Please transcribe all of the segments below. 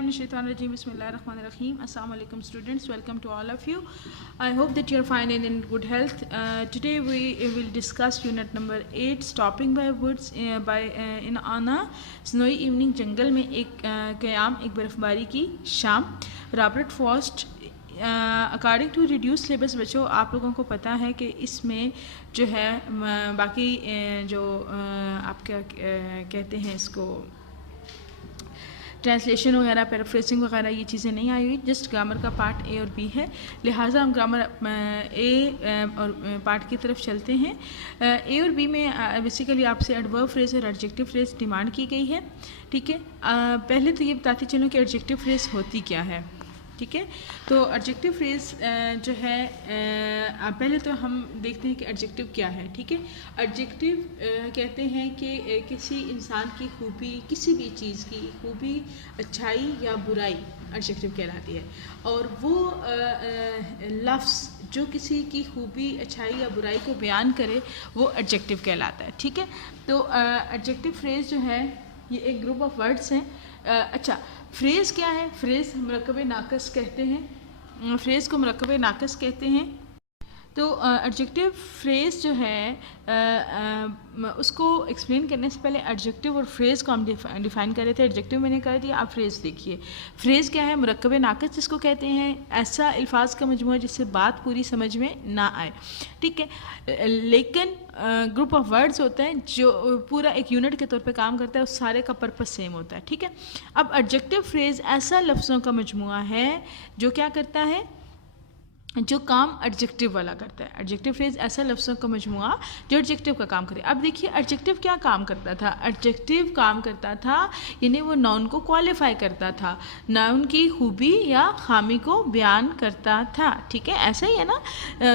Bismillahirrahmanirrahim. Bismillahirrahmanirrahim. Assalamu alaikum students. Welcome to all of you. I hope that you are fine and in good health. Today we will discuss unit number 8 stopping by woods in on a snowy evening. जंगल में एक क़याम एक बर्फ़बारी की शाम. Robert Frost according to reduce syllabus बच्चों आप लोगों को पता है कि इसमें जो है बाकी जो आप क्या कहते हैं इसको ट्रांसलेशन वगैरह पैराफ्रेसिंग वगैरह ये चीज़ें नहीं आई हुई. जस्ट ग्रामर का पार्ट ए और बी है, लिहाजा हम ग्रामर ए और पार्ट की तरफ चलते हैं. ए और बी में बेसिकली आपसे एडवर्ब फ्रेज और एडजेक्टिव फ्रेज डिमांड की गई है. ठीक है, पहले तो ये बताती चलूँ कि एडजेक्टिव फ्रेज होती क्या है. ठीक है, तो एडजेक्टिव फ्रेज जो है पहले तो हम देखते हैं कि एडजेक्टिव क्या है. ठीक है, एडजेक्टिव कहते हैं कि किसी इंसान की खूबी, किसी भी चीज़ की खूबी, अच्छाई या बुराई एडजेक्टिव कहलाती है. और वो लफ्ज़ जो किसी की खूबी, अच्छाई या बुराई को बयान करे वो एडजेक्टिव कहलाता है. ठीक है, तो एडजेक्टिव फ्रेज जो है ये एक ग्रुप ऑफ वर्ड्स हैं. अच्छा, फ्रेज़ क्या है? फ्रेज़ मुरक्कब नाक़िस कहते हैं. फ्रेज़ को मुरक्कब नाक़िस कहते हैं. तो एडजेक्टिव फ्रेज़ जो है उसको एक्सप्लेन करने से पहले एडजेक्टिव और फ्रेज़ को हम डिफ़ाइन कर रहे थे. एडजेक्टिव मैंने कर दिया, आप फ्रेज़ देखिए. फ्रेज़ क्या है? मुरक्कब नाक़िस जिसको कहते हैं, ऐसा अल्फाज का मजमूआ जिससे बात पूरी समझ में ना आए. ठीक है, लेकिन ग्रुप ऑफ वर्ड्स होते हैं जो पूरा एक यूनिट के तौर पे काम करता है, उस सारे का पर्पस सेम होता है. ठीक है, अब एडजेक्टिव फ्रेज़ ऐसा लफ्ज़ों का मजमूआ है जो क्या करता है, जो काम एडजेक्टिव वाला करता है. एडजेक्टिव फ्रेज ऐसा लफ्ज़ों का मजमूआ जो एडजेक्टिव का काम करे. अब देखिए एडजेक्टिव क्या काम करता था. एडजेक्टिव काम करता था यानी वो नाउन को क्वालिफाई करता था, नाउन की खूबी या खामी को बयान करता था. ठीक है, ऐसा ही है ना.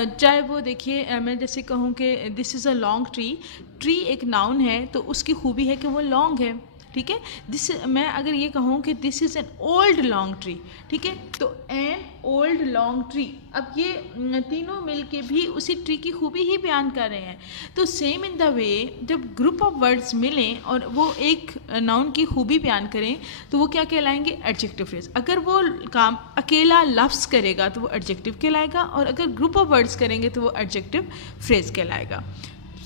चाहे वो देखिए मैं जैसे कहूँ कि this is a long tree. Tree एक नाउन है तो उसकी खूबी है कि वो लॉन्ग है. ठीक है, मैं अगर ये कहूँ कि this is an old long tree. ठीक है, तो एन ओल्ड लॉन्ग ट्री, अब ये तीनों मिल के भी उसी ट्री की खूबी ही बयान कर रहे हैं. तो सेम इन द वे जब ग्रुप ऑफ वर्ड्स मिलें और वो एक नाउन की खूबी बयान करें तो वो क्या कहलाएंगे? Adjective phrase. अगर वो काम अकेला लफ्ज़ करेगा तो वो एडजेक्टिव कहलाएगा, और अगर ग्रुप ऑफ वर्ड्स करेंगे तो वो एडजेक्टिव फ्रेज कहलाएगा.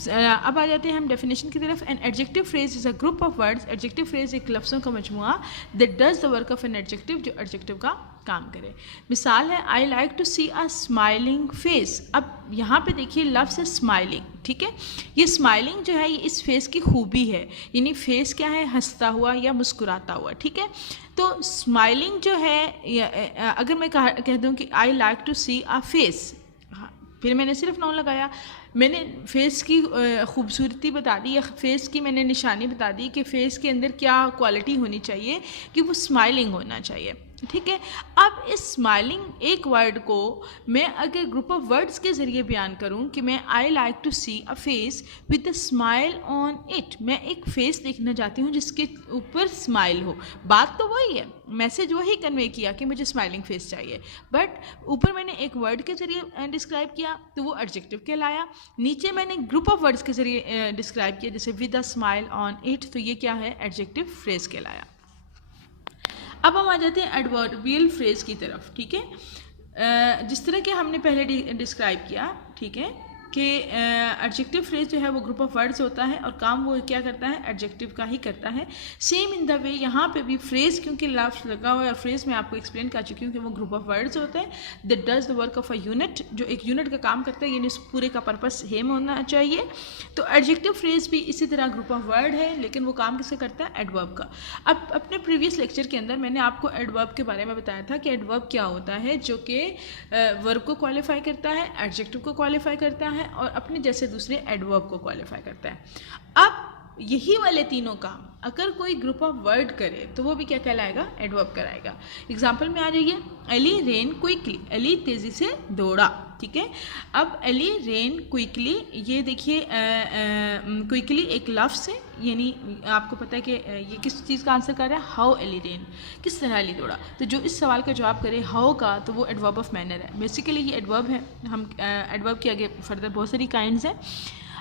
अब आ जाते हैं हम डेफिनेशन की तरफ. An adjective phrase is a group of words. Adjective phrase एक लफ्ज़ों का मजमूआ that does the work of an adjective, जो एडजेक्टिव का काम करे. मिसाल है I like to see a smiling face. अब यहाँ पे देखिए लफ्ज़ है स्माइलिंग. ठीक है, ये स्माइलिंग जो है ये इस फेस की खूबी है, यानी फेस क्या है? हंसता हुआ या मुस्कुराता हुआ. ठीक है, तो स्माइलिंग जो है अगर मैं कह दूँ कि I like to see a face, फिर मैंने सिर्फ नाउन लगाया, मैंने फ़ेस की खूबसूरती बता दी या फ़ेस की मैंने निशानी बता दी कि फ़ेस के अंदर क्या क्वालिटी होनी चाहिए कि वो स्माइलिंग होना चाहिए. ठीक है, अब इस स्माइलिंग एक वर्ड को मैं अगर ग्रुप ऑफ वर्ड्स के ज़रिए बयान करूं कि मैं I like to see a face with a smile on it, मैं एक फ़ेस देखना चाहती हूं जिसके ऊपर स्माइल हो. बात तो वही है, मैसेज वही कन्वे किया कि मुझे स्माइलिंग फेस चाहिए, बट ऊपर मैंने एक वर्ड के ज़रिए डिस्क्राइब किया तो वो एडजेक्टिव कहलाया. नीचे मैंने ग्रुप ऑफ वर्ड्स के ज़रिए डिस्क्राइब किया जैसे with a smile on it, तो ये क्या है? एडजेक्टिव फ्रेज कहलाया. अब हम आ जाते हैं एडवर्बियल फ्रेज की तरफ. ठीक है, जिस तरह के हमने पहले डिस्क्राइब किया, ठीक है, कि एडजेक्टिव फ्रेज जो है वो ग्रुप ऑफ वर्ड्स होता है और काम वो क्या करता है? एडजेक्टिव का ही करता है. सेम इन द वे यहाँ पे भी फ्रेज क्योंकि लफ्ज़ लगा हुआ है और फ्रेज में आपको एक्सप्लेन कर चुकी हूँ कि वो ग्रुप ऑफ वर्ड्स होते हैं that does the work of a unit, जो एक यूनिट का काम करता है, यानी उस पूरे का पर्पस सेम होना चाहिए. तो एडजेक्टिव फ्रेज भी इसी तरह ग्रुप ऑफ वर्ड है, लेकिन वो काम किससे करता है? एडवर्ब का. अब अपने प्रीवियस लेक्चर के अंदर मैंने आपको एडवर्ब के बारे में बताया था कि एडवर्ब क्या होता है, जो कि वर्ब को क्वालिफाई करता है, एडजेक्टिव को क्वालिफाई करता है और अपने जैसे दूसरे एडवर्ब को क्वालिफाई करता है. अब यही वाले तीनों काम अगर कोई ग्रुप ऑफ वर्ड करे तो वो भी क्या कहलाएगा? एडवर्ब कराएगा. एग्जाम्पल में आ जाइए, एली रेन क्विकली, एली तेज़ी से दौड़ा. ठीक है, अब एली रेन क्विकली, ये देखिए क्विकली एक लफ्ज़ है, यानी आपको पता है कि ये किस चीज़ का आंसर कर रहा है? हाउ एली रेन, किस तरह एली दौड़ा. तो जो इस सवाल का जवाब करे हाउ का, तो वो एडवर्ब ऑफ मैनर है. बेसिकली ये एडवर्ब है. हम एडवर्ब के आगे फर्दर बहुत सारी काइंड्स हैं.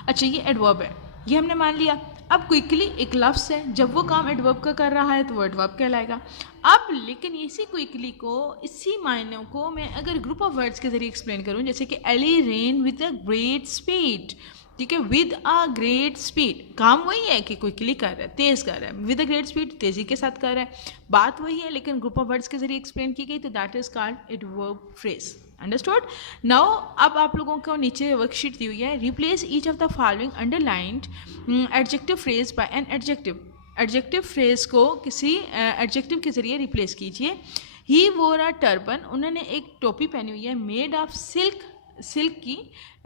अच्छा, ये एडवर्ब है, ये हमने मान लिया. अब क्विकली एक लफ्ज़ है, जब वो काम एडवर्ब का कर रहा है तो वो एडवर्ब कहलाएगा। अब लेकिन इसी क्विकली को, इसी मायनों को मैं अगर ग्रुप ऑफ वर्ड्स के जरिए एक्सप्लेन करूँ, जैसे कि Ellie ran with a great speed, ठीक है, विद अ ग्रेट स्पीड, काम वही है कि क्विकली कर रहा है, तेज़ कर रहा है, विद अ ग्रेट स्पीड तेज़ी के साथ कर रहा है, बात वही है लेकिन ग्रुप ऑफ वर्ड्स के जरिए एक्सप्लेन की गई, तो that is called adverb phrase. Understood. Now अब आप लोगों को नीचे वर्कशीट दी हुई है, replace each of the following underlined adjective phrase by an adjective. Adjective phrase को किसी एडजेक्टिव के जरिए रिप्लेस कीजिए। ही वोर अ टर्बन, उन्होंने एक टोपी पहनी हुई है, मेड ऑफ सिल्क, सिल्क की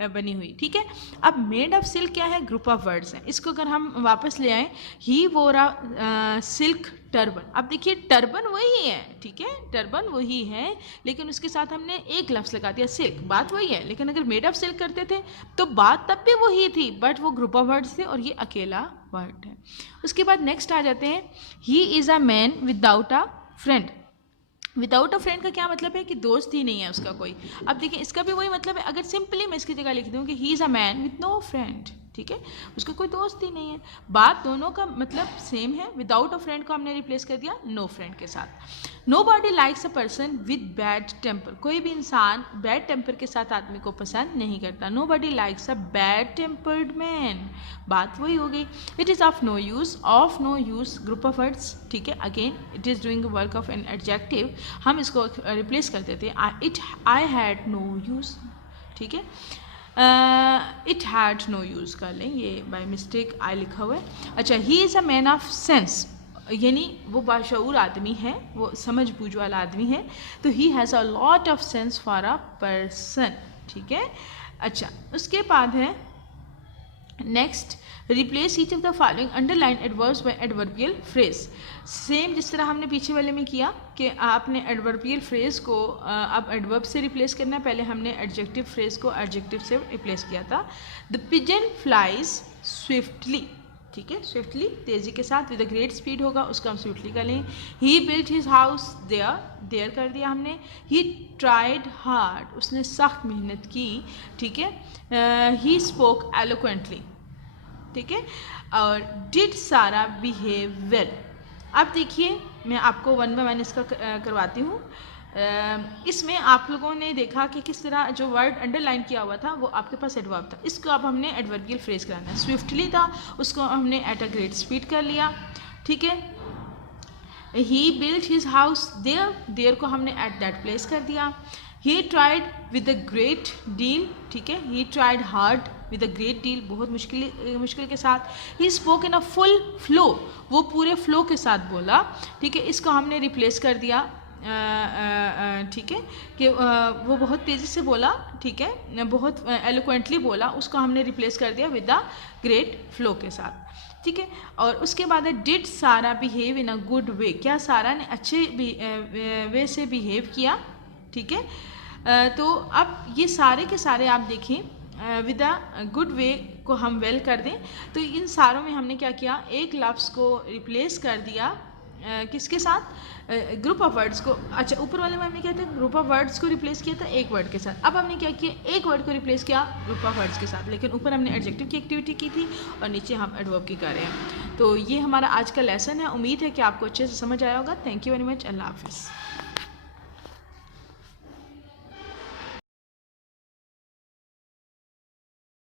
बनी हुई, ठीक है। अब मेड ऑफ सिल्क क्या है, ग्रुप ऑफ वर्ड्स हैं, इसको अगर हम वापस ले आएँ, ही वोर अ सिल्क टर्बन। अब देखिए टर्बन वही है, ठीक है, टर्बन वही है लेकिन उसके साथ हमने एक लफ्ज़ लगा दिया सिल्क, बात वही है, लेकिन अगर मेड ऑफ सिल्क करते थे तो बात तब भी वही थी, बट वो ग्रुप ऑफ वर्ड्स थे और ये अकेला वर्ड है। उसके बाद नेक्स्ट आ जाते हैं, ही is a man without a friend. Without a friend का क्या मतलब है कि दोस्त ही नहीं है उसका कोई। अब देखिए इसका भी वही मतलब है, अगर सिंपली मैं इसकी जगह लिख दूँ कि he is a man with no friend, ठीक है, उसका कोई दोस्त ही नहीं है, बात दोनों का मतलब सेम है। विदाउट अ फ्रेंड को हमने रिप्लेस कर दिया नो फ्रेंड के साथ। Nobody likes a person with bad temper, कोई भी इंसान बैड टेम्पर के साथ आदमी को पसंद नहीं करता। Nobody likes a bad tempered man, बात वही हो गई। It is of no use, of no use group of words, ठीक है, again it is doing work of an adjective, हम इसको रिप्लेस कर देते हैं आई हैड नो यूज़, ठीक है, इट हैड नो यूज़ कर लें, ये बाय मिस्टेक आई लिखा हुआ है। अच्छा, ही is a man of sense, यानी वो बाशऊर आदमी है, वो समझ बूझ वाला आदमी है, तो he has a lot of sense for a person, ठीक है। अच्छा, उसके बाद है next, replace each of the following underline adverbs by adverbial phrase. Same जिस तरह हमने पीछे वाले में किया कि आपने एडवर्बियल फ्रेज को अब एडवर्ब से रिप्लेस करना है, पहले हमने एडजेक्टिव फ्रेज को एडजेक्टिव से रिप्लेस किया था। द पिजन फ्लाइज स्विफ्टली, ठीक है, स्विफ्टली तेज़ी के साथ, विद अ ग्रेट स्पीड होगा, उसको हम स्विफ्टली कर लें। He built his house there, there कर दिया हमने। ही ट्राइड हार्ड, उसने सख्त मेहनत की, ठीक है। ही स्पोक एलोक्वेंटली, ठीक है, और डिड सारा बिहेव वेल। अब देखिए मैं आपको वन बाय वन इसका करवाती हूँ। इसमें आप लोगों ने देखा कि किस तरह जो वर्ड अंडरलाइन किया हुआ था वो आपके पास एडवर्ब था, इसको अब हमने एडवर्बियल फ्रेज कराना है। स्विफ्टली था, उसको हमने एट अ ग्रेट स्पीड कर लिया, ठीक है। He built his house there, there को हमने एट दैट प्लेस कर दिया। He tried with a great deal, ठीक है, he tried hard with a great deal, बहुत मुश्किल के साथ। He spoke in a full flow, वो पूरे फ्लो के साथ बोला, ठीक है, इसको हमने रिप्लेस कर दिया, ठीक है, कि वो बहुत तेज़ी से बोला, ठीक है, बहुत एलोक्वेंटली बोला, उसको हमने रिप्लेस कर दिया विद द ग्रेट फ्लो के साथ, ठीक है। और उसके बाद है डिड सारा behave in a good way, क्या सारा ने अच्छे वे से बिहेव किया, ठीक है। तो अब ये सारे के सारे आप देखें विद अ गुड वे को हम वेल कर दें, तो इन सारों में हमने क्या किया, एक लफ्ज़ को रिप्लेस कर दिया किसके साथ, ग्रुप ऑफ वर्ड्स को। अच्छा, ऊपर वाले में हमने क्या था, ग्रुप ऑफ वर्ड्स को रिप्लेस किया था एक वर्ड के साथ, अब हमने क्या किया, एक वर्ड को रिप्लेस किया ग्रुप ऑफ वर्ड्स के साथ, लेकिन ऊपर हमने एडजेक्टिव की एक्टिविटी की थी और नीचे हम एडवर्ब की कर रहे हैं। तो ये हमारा आज का लेसन है, उम्मीद है कि आपको अच्छे से समझ आया होगा। थैंक यू वेरी मच, अल्लाह हाफिज़।